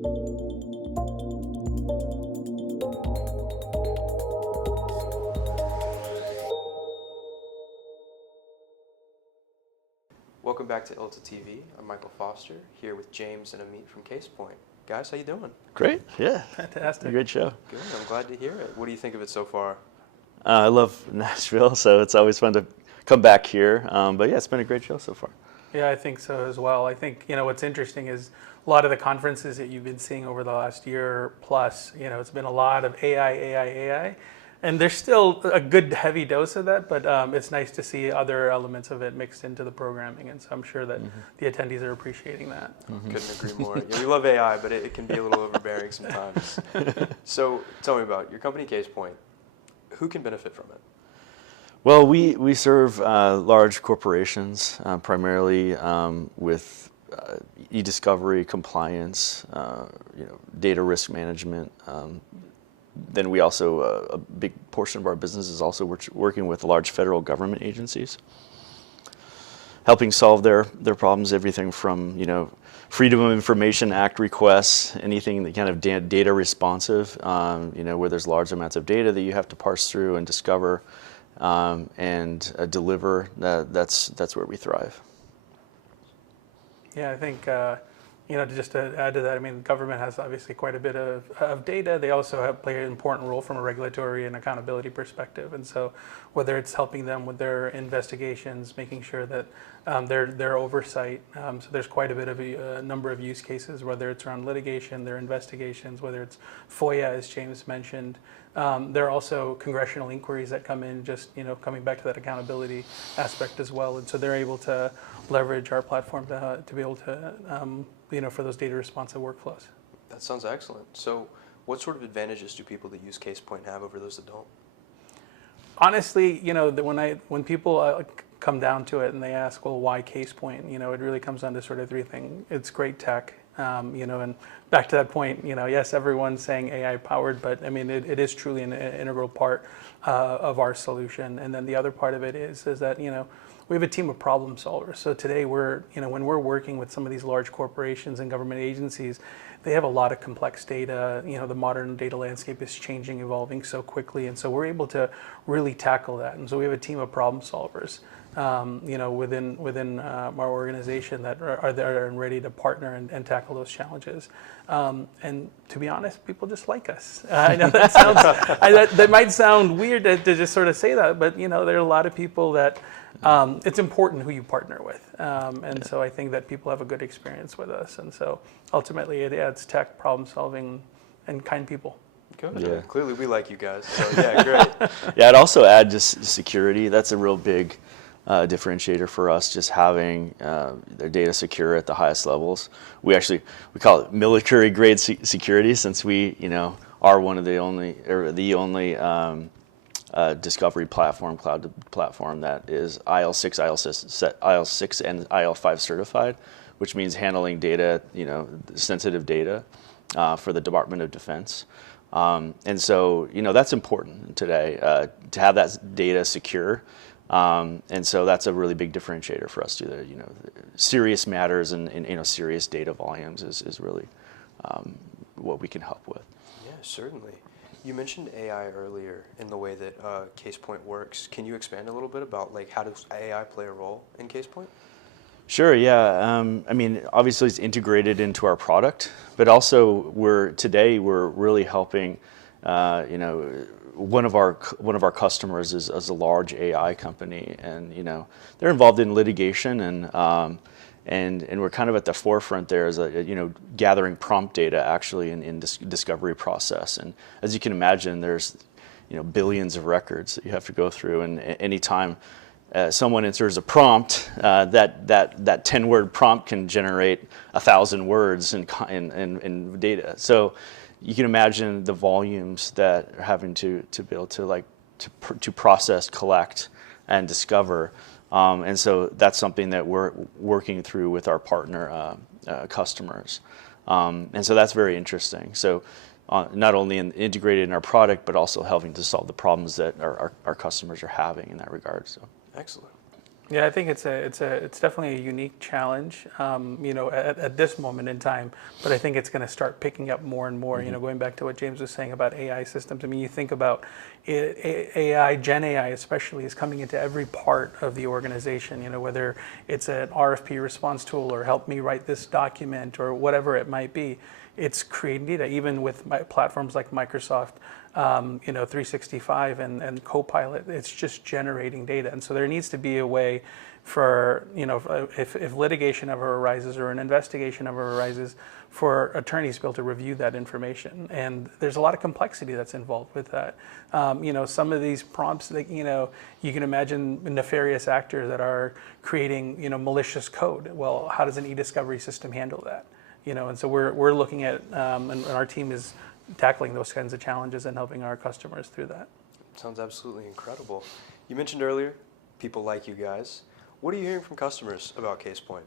Welcome back to ILTA TV. I'm Michael Foster, here with James and Amit from Casepoint. Guys, how you doing? Great, yeah. Fantastic. Great show. Good, I'm glad to hear it. What do you think of it so far? I love Nashville, so it's always fun to come back here. But yeah, it's been a great show so far. Yeah, I think so as well. I think, what's interesting is a lot of the conferences that you've been seeing over the last year plus, it's been a lot of AI. And there's still a good heavy dose of that, but it's nice to see other elements of it mixed into the programming. And so I'm sure that the attendees are appreciating that. Couldn't agree more. Yeah, we love AI, but it can be a little overbearing sometimes. So tell me about your company, Casepoint. Who can benefit from it? Well, we serve large corporations, primarily with e-discovery, compliance, data risk management. Then we also, a big portion of our business is also working with large federal government agencies, helping solve their problems, everything from, Freedom of Information Act requests, anything that kind of data responsive, where there's large amounts of data that you have to parse through and discover and deliver. That's where we thrive. Yeah, I think, just to add to that, I mean, the government has obviously quite a bit of data. They also play an important role from a regulatory and accountability perspective. And so whether it's helping them with their investigations, making sure that their oversight, so there's quite a bit of a number of use cases, whether it's around litigation, their investigations, whether it's FOIA, as James mentioned. There are also congressional inquiries that come in, just coming back to that accountability aspect as well. And so they're able to leverage our platform to be able to, for those data responsive workflows. That sounds excellent. So what sort of advantages do people that use Casepoint have over those that don't? Honestly, when people come down to it and they ask, well, why Casepoint? It really comes down to sort of three things. It's great tech, and back to that point, yes, everyone's saying AI powered, but I mean, it is truly an integral part of our solution. And then the other part of it is that, we have a team of problem solvers. So today when we're working with some of these large corporations and government agencies, they have a lot of complex data. The modern data landscape is changing, evolving so quickly. And so we're able to really tackle that. And so we have a team of problem solvers, within our organization that are there and ready to partner and tackle those challenges. And to be honest, people just like us. I know that sounds, that might sound weird to just sort of say that, but there are a lot of people that it's important who you partner with. And so I think that people have a good experience with us. And so ultimately it adds tech, problem solving, and kind people. Good. Yeah. Clearly we like you guys. So yeah, great. Yeah, I'd also add just security. That's a real big differentiator for us, just having their data secure at the highest levels. We call it military grade security, since we are one of the only discovery platform, cloud platform that is IL6 and IL5 certified, which means handling data, sensitive data for the Department of Defense. And so, that's important today, to have that data secure. And so that's a really big differentiator for us too. That serious matters and serious data volumes is really what we can help with. Yeah, certainly. You mentioned AI earlier in the way that Casepoint works. Can you expand a little bit about how does AI play a role in Casepoint? Sure. Yeah. I mean, obviously it's integrated into our product, but also we're really helping. One of our customers is a large AI company, and they're involved in litigation, and we're kind of at the forefront there as gathering prompt data actually in discovery process. And as you can imagine, there's billions of records that you have to go through, and anytime someone enters a prompt, that 10-word prompt can generate 1,000 words in data. So you can imagine the volumes that are having to be able to process, collect, and discover. And so that's something that we're working through with our partner customers. And so that's very interesting. So not only integrated in our product, but also helping to solve the problems that our customers are having in that regard. So excellent. Yeah, I think it's definitely a unique challenge, at this moment in time. But I think it's going to start picking up more and more. Going back to what James was saying about AI systems. I mean, you think about AI, Gen AI especially, is coming into every part of the organization. Whether it's an RFP response tool or help me write this document or whatever it might be, it's creating data. Even with platforms like Microsoft 365 and Copilot, it's just generating data. And so there needs to be a way for, if litigation ever arises or an investigation ever arises, for attorneys to be able to review that information. And there's a lot of complexity that's involved with that. Some of these prompts that, you can imagine nefarious actors that are creating, malicious code. Well, how does an e-discovery system handle that? And so we're looking at, and our team is tackling those kinds of challenges and helping our customers through that. Sounds absolutely incredible. You mentioned earlier, people like you guys. What are you hearing from customers about Casepoint?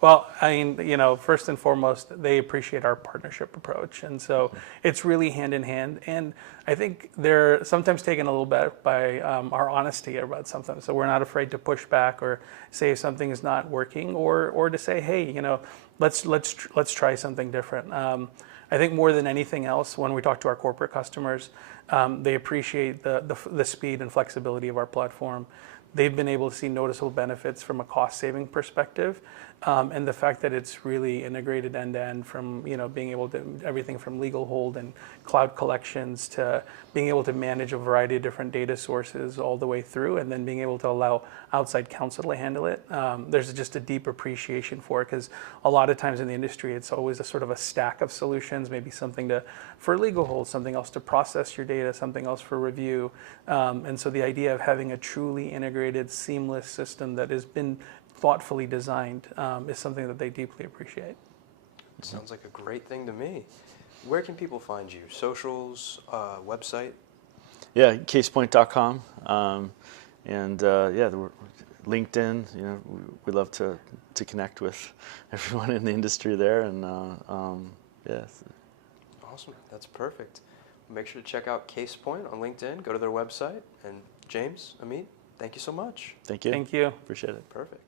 Well, I mean, first and foremost, they appreciate our partnership approach. And so it's really hand in hand. And I think they're sometimes taken a little bit by our honesty about something. So we're not afraid to push back or say if something is not working, or to say, hey, let's try something different. I think more than anything else, when we talk to our corporate customers, they appreciate the speed and flexibility of our platform. They've been able to see noticeable benefits from a cost-saving perspective, and the fact that it's really integrated end-to-end from being able to everything from legal hold and cloud collections to being able to manage a variety of different data sources all the way through, and then being able to allow outside counsel to handle it. There's just a deep appreciation for it, because a lot of times in the industry, it's always a sort of a stack of solutions, maybe something for legal hold, something else to process your data, something else for review. And so the idea of having a truly integrated, seamless system that has been thoughtfully designed is something that they deeply appreciate. Sounds like a great thing to me. Where can people find you? Socials, website? Yeah, casepoint.com. LinkedIn. We love to connect with everyone in the industry there, and Awesome, that's perfect. Make sure to check out Casepoint on LinkedIn. Go to their website. And James, Amit, thank you so much. Thank you. Thank you. Appreciate it. Perfect.